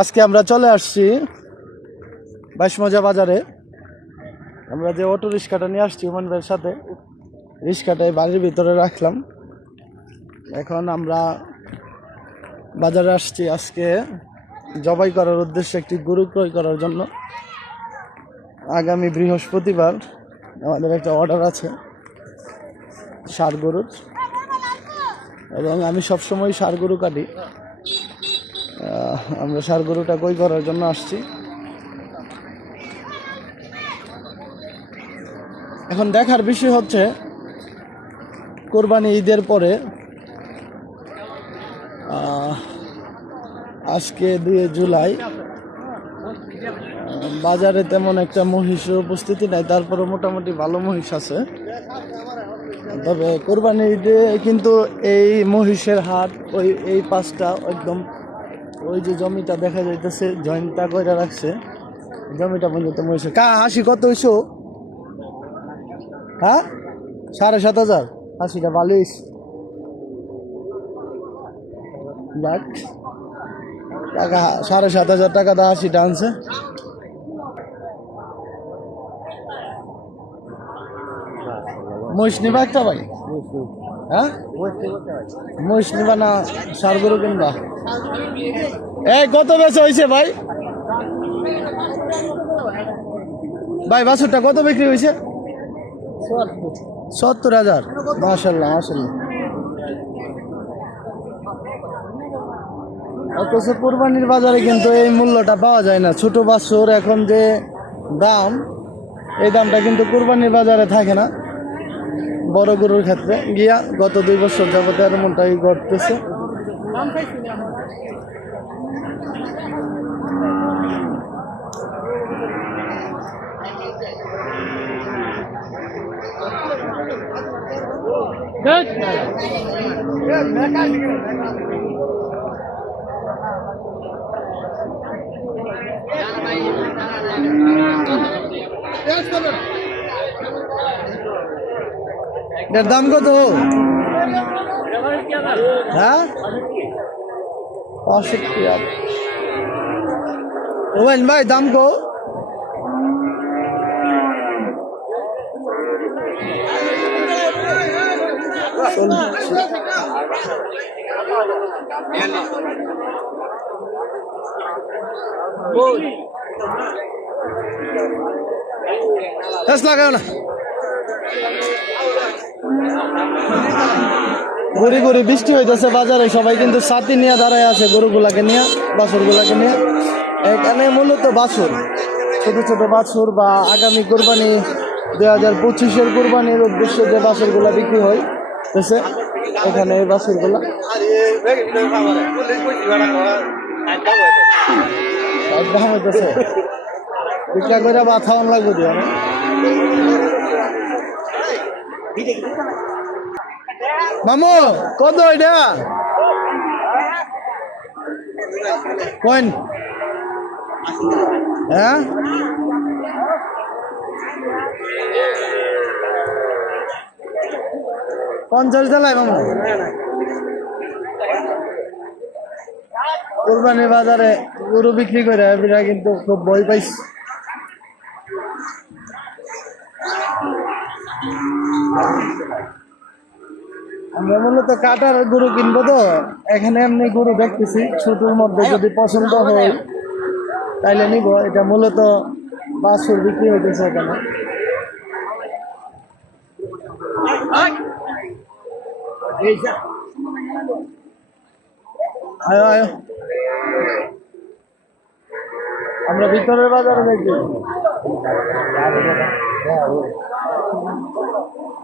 আজকে আমরা চলে আসছি বাইশমজা বাজারে। আমরা যে অটো রিক্সাটা নিয়ে আসছি উমান ভাইয়ের সাথে, রিক্সাটা বাড়ির ভিতরে রাখলাম। এখন আমরা বাজারে আসছি আজকে জবাই করার উদ্দেশ্যে একটি গরু ক্রয় করার জন্য। আগামী বৃহস্পতিবার আমাদের একটা অর্ডার আছে সার গরুর। এবং আমি সবসময় সার গরু কাটি আমরা সার গরুটা কই করার জন্য আসছি। এখন দেখার বিষয় হচ্ছে, কোরবানি ঈদের পরে আজকে দুই জুলাই বাজারে তেমন একটা মহিষের উপস্থিতি নাই তারপরে মোটামুটি ভালো মহিষ আছে। তবে কোরবানি ঈদে কিন্তু এই মহিষের হাট, ওই, এই পাঁচটা একদম ওই যে জমিটা দেখা যাইতেছে জয়েন্টটা করে রাখছে? জমিটা পর্যন্ত মহিষের কা, হাসি কত হইছো? হ্যাঁ? সাড়ে সাত হাজার? হাসিটা বালিশ যাক। টাকা, সাড়ে সাত হাজার টাকা দা আশিটা আনছে। মহিষ একটা ভাই? হ্যাঁ? মহিষ নিবা না, সার গরু এই কত বেচা হয়েছে ভাই? ভাই, বাছুরটা কত বিক্রি হয়েছে সত্তর হাজার। মাসাল্লাহ মাসাল্লাহ অথচ কোরবানির বাজারে কিন্তু এই মূল্যটা পাওয়া যায় না। ছোট বাছুর এখন যে দাম, এই দামটা কিন্তু কোরবানির বাজারে থাকে না। বড় গরুর ক্ষেত্রে গিয়া গত দুই বছর যাবত এমনটাই ঘটতেছে। এটার দাম কত হ্যাঁ? পঁয়ষট্টি ওয়েন ভাই দাম কো। গাছ লাগাও না। গড়ি গড়ি বৃষ্টি হইতেছে বাজারে সবাই, কিন্তু সাথী নিয়ে দাঁড়ায় আছে গরুগুলাকে নিয়ে, বাছুরগুলাকে নিয়ে। এখানে মূলত বাছুর, ছোট ছোট বাছুর বা আগামী কোরবানি দুই হাজার পঁচিশের কোরবানির উদ্দেশ্যে যে বাছুরগুলা বিক্রি হয় হচ্ছে এখানে এই বাছুরগুলা। একদম হইতেছে বিক্রা করে বা লাগবে দিয়ে। মামু, কত এটা? কোন? হ্যাঁ? পঞ্চাশ দিলাই মামু। কোরবানি বাজারে গরু বিক্রি করে এরা কিন্তু খুব বই পাইছে। আমরা মূলত কাটার গরু কিনবো তো, এখানে এমনি গরু দেখতেছি, ছোটোর মধ্যে যদি পছন্দ হয়, তাইলে নিব। এটা মূলত বাছুর বিক্রি হইতেছে এখানে। আমরা ভিতরের বাজারে দেখি।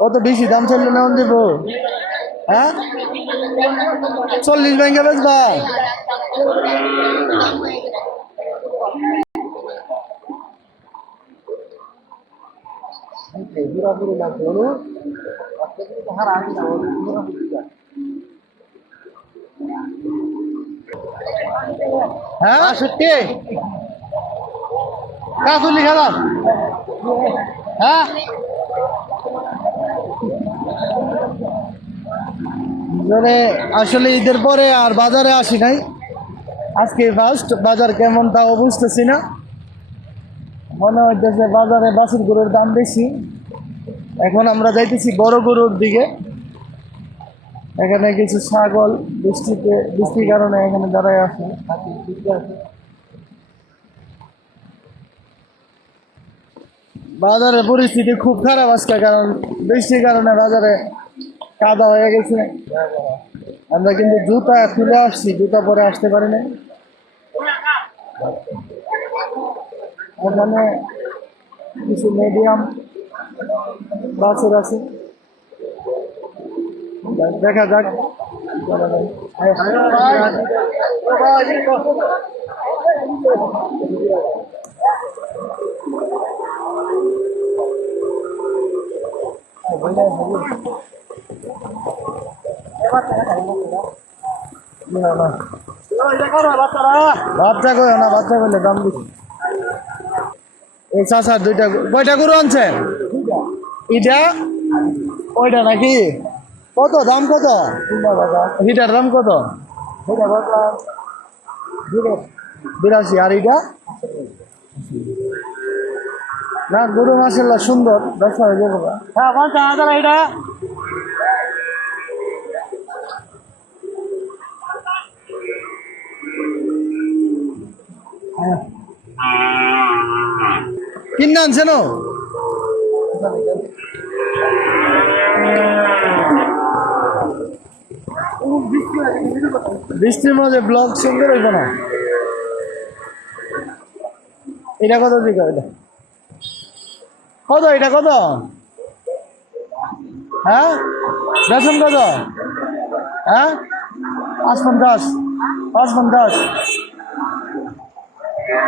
কত বেশি দাম চললে নেওয়া দিব? হ্যাঁ? চল্লিশ ব্যাংকে বেচবা? হ্যাঁ? সত্যি কা চল্লিশ হাজার হ্যাঁ? মানে আসলে ঈদের পরে আর বাজারে আসি নাই। আজকে ফার্স্ট বাজার কেমন তাও বুঝতেছি না। মনে হইতেছে বাজারে বাছুর গরুর দাম বেশি। এখন আমরা যাইতেছি বড় গরুর দিকে। এখানে কিছু ছাগল, বৃষ্টিতে, বৃষ্টির কারণে এখানে দাঁড়ায় আছে। বাজারের পরিস্থিতি খুব খারাপ আজকে, কারণ বৃষ্টির কারণে বাজারে কাদা হয়ে গেছে। আমরা কিন্তু জুতা খুলে আসছি, জুতা পরে আসতে পারি না এখানে কিছু মিডিয়াম বাছুর আছে। দেখা যাক। না না বাচ্চা কই না, বাচ্চা কইলে দাম চাষার দুইটা কয়টা গরু আনছেন ইটা? ওইটা নাকি? কত, দাম কত? এটার দাম কত? বিরাশি, আর এটা না, গরু মাসাল্লাহ সুন্দর, ব্যবসা যাবে। হ্যাঁ পঞ্চাশ হাজার এটা কিনে আনছেন বৃষ্টির মধ্যে ব্লগ সুন্দর হইব না। এটা কত দিকে? এটা কত? এটা কত? হ্যাঁ? বেতন কত? হ্যাঁ? পাঁচ পঞ্চাশ পাঁচ পঞ্চাশ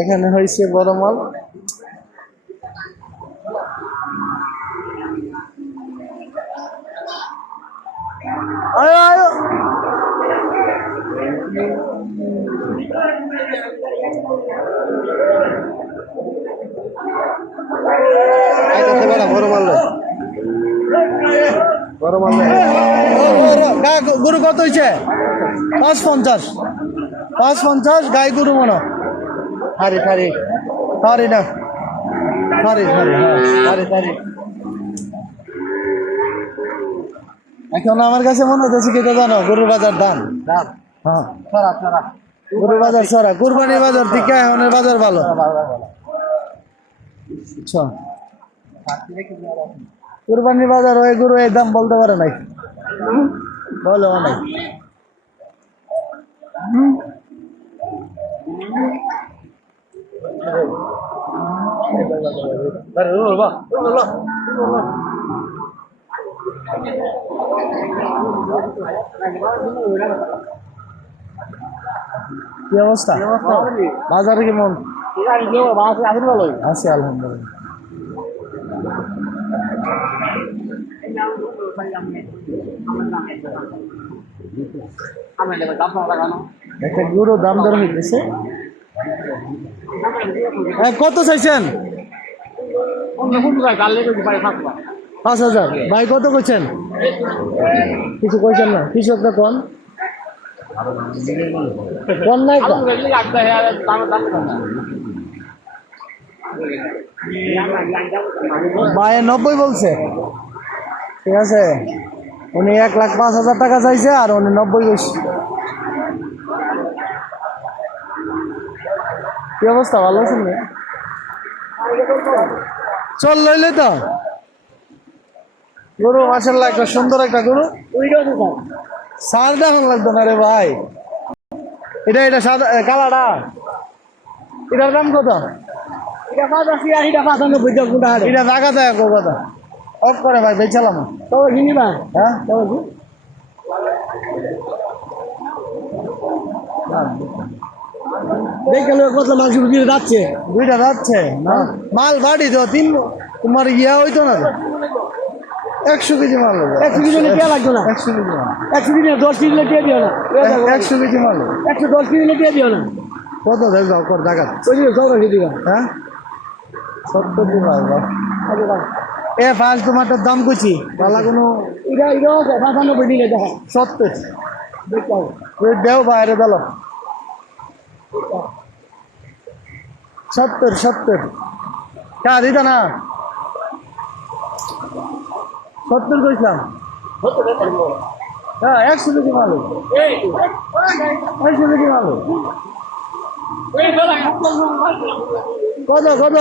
এখানে হয়েছে বড় মাল। বড় মাল গরু কত হয়েছে পাঁচ পঞ্চাশ পাঁচ পঞ্চাশ গাই গরু মনে হারি হারি হারি না। হারি হারি হ্যাঁ হারি হারি এখন আমার কাছে মনে হচ্ছে কি জানো গরুর বাজার দাম। দাম? হ্যাঁ। সারা সারা গরুর বাজার সারা কুরবানি বাজার থেকে এখন বাজার ভালো। আচ্ছা। কুরবানি বাজার ওই গরু এই দাম বলতে পারে নাই। বলো নাই। কি অবস্থা? বাজারে কেমন? আছি আলহামদুলিল্লাহ। একটা গুঁড়ো দাম দর হইতেছে। হ্যাঁ, কত চাইছেন? পাঁচ হাজার। ভাই কত কইছেন? কিছু কইছেন না? কৃষকটা কোন? কোন নাই তো? ভাই নব্বই বলছে। ঠিক আছে? উনি এক লাখ পাঁচ হাজার টাকা চাইছে আর উনি নব্বই বলছে কি অবস্থা ভালো আছেন? চল লইলে তো। গরু মাসাল্লাহ একটা সুন্দর একটা গরু। সার দেখান লাগতো না রে ভাই। এটা এটা সাদা কালাটা এটার দাম কত? এটা দেখা যায় কথা অফ করে ভাই বেচালাম হ্যাঁ? যাচ্ছে। দুইটা যাচ্ছে না? মাল বাড়ি তো তিন তোমার ইয়া হইতো না? একশো কেজি মাল একশো কেজি কে লাগবে না একশো কেজি মাল। একশো কেজি দশ কেজি দিয়ে দিও না। একশো কেজি মাল একশো দশ কেজি দিয়ে দিও না। কত দেখো কর দেখা। ওই হ্যাঁ? সত্তর দিবা এ ফার্স্ট তোমারটার দাম কইছি পালা কোনো এটা এটা পাঁচানব্বই দিলে দেখা সত্তর দেও বাইরে দিল সত্তর সত্তর কা দিত না সত্তর কইছিলাম হ্যাঁ একশো কেজি মাল একশো কেজি মাল কত কত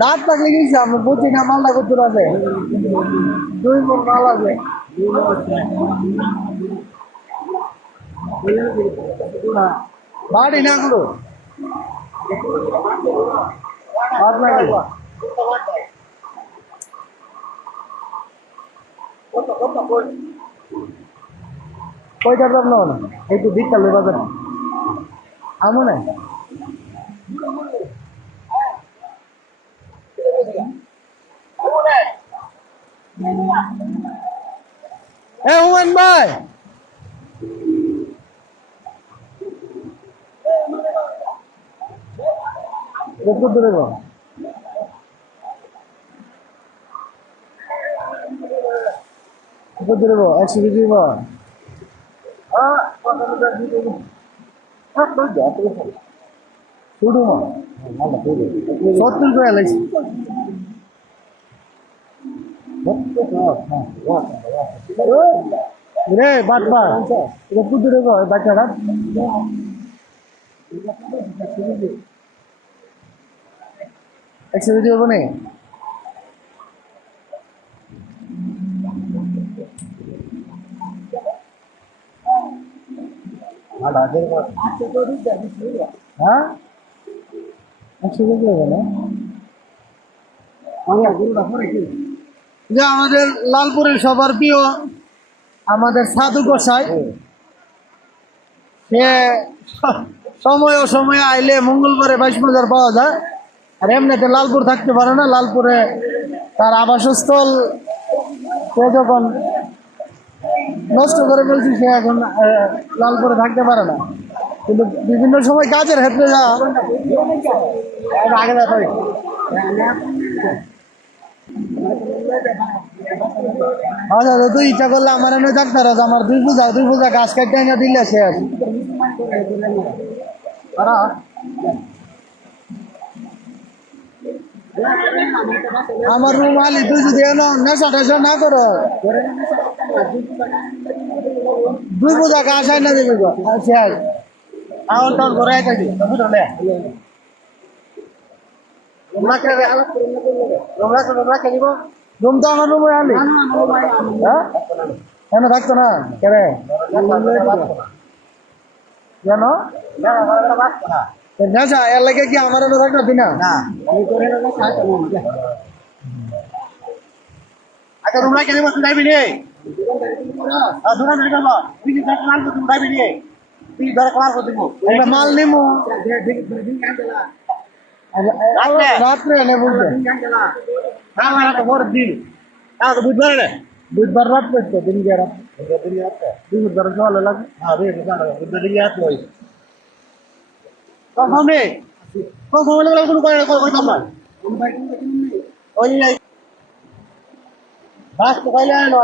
দাঁত থাকলে গেছি আমি বুঝি না, মালটা কত আছে? দুই মন মাল আছে। বাড়ি না গুলো বাদ লাগে কয়টার দাম নাও না একটু দিকটা লো বাজার আমো না হুমান ভাই! একশো কেজি গো শুধু সত্তর করে লাগছে রে বাটবা এটা কত দূরে গো বাচ্চাটা হব না হ্যাঁ? যে আমাদের লালপুরের সবার প্রিয় আমাদের সাধু গোসাই সে সময় সময় আইলে মঙ্গলবারে বাইশ বাজার পাওয়া যায়। আর এমনিতে লালপুর থাকতে পারে না লালপুরে তার আবাসস্থল সে যখন নষ্ট করে ফেলছি সে এখন আহ, করে থাকতে পারে না। কিন্তু বিভিন্ন সময় কাজের ক্ষেত্রে যা আগে দেখা আচ্ছা তুই ইচ্ছা করলে আমার এনে ডাক্তার আছে আমার দুই পূজা দুই পূজা গাছ কাটতে দিলে শেষ। আরা, আমার রুম আলি, তুই যদি নেশা টেশা না করো। দুই পূজা গাছ আইনা দিবি গো। আর শেষ আমার তোর ঘরে দি বুঝলে রুম তো আমার রুমে আলি। হ্যাঁ? কেন থাকতো না? কেন? নেশা এর লাগে কি আমার থাকতো তুই না। আচ্ছা তোমরা কেন বসে যাইবি নি দুটা ধরে যাব তুই কি ধরে কামাল করতে যাইবি নি তুই ধরে কামাল করতে আমরা মাল নিমু রাত্রে? এনে হ্যাঁ মানে তো দিন। হ্যাঁ তো না। বুধবার রাত্রে তো দিন গিয়ে রাত্রে। বুধবার জলে লাগে হ্যাঁ রে বুঝবার বুঝবার দিন কখন নে কখন বলে বলে কোনো করে করে কাম না ওই নাই বাস তো কইলে না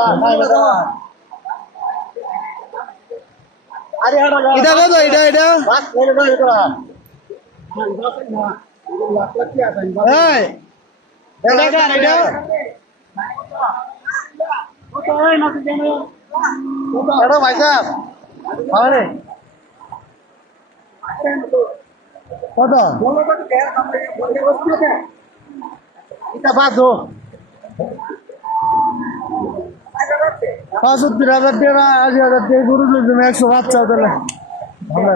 আরে হাড়া এটা কত এটা এটা বাস কইলে না এটা এই এটা কার এটা এটা ভাই সাহেব আরে কত? এটা দো পঁচাত্তর হাজার টাকা আশি হাজার টাকা গরু তুমি একশো বাচ্চা তাহলে। ভালো।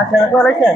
আচ্ছা রেখে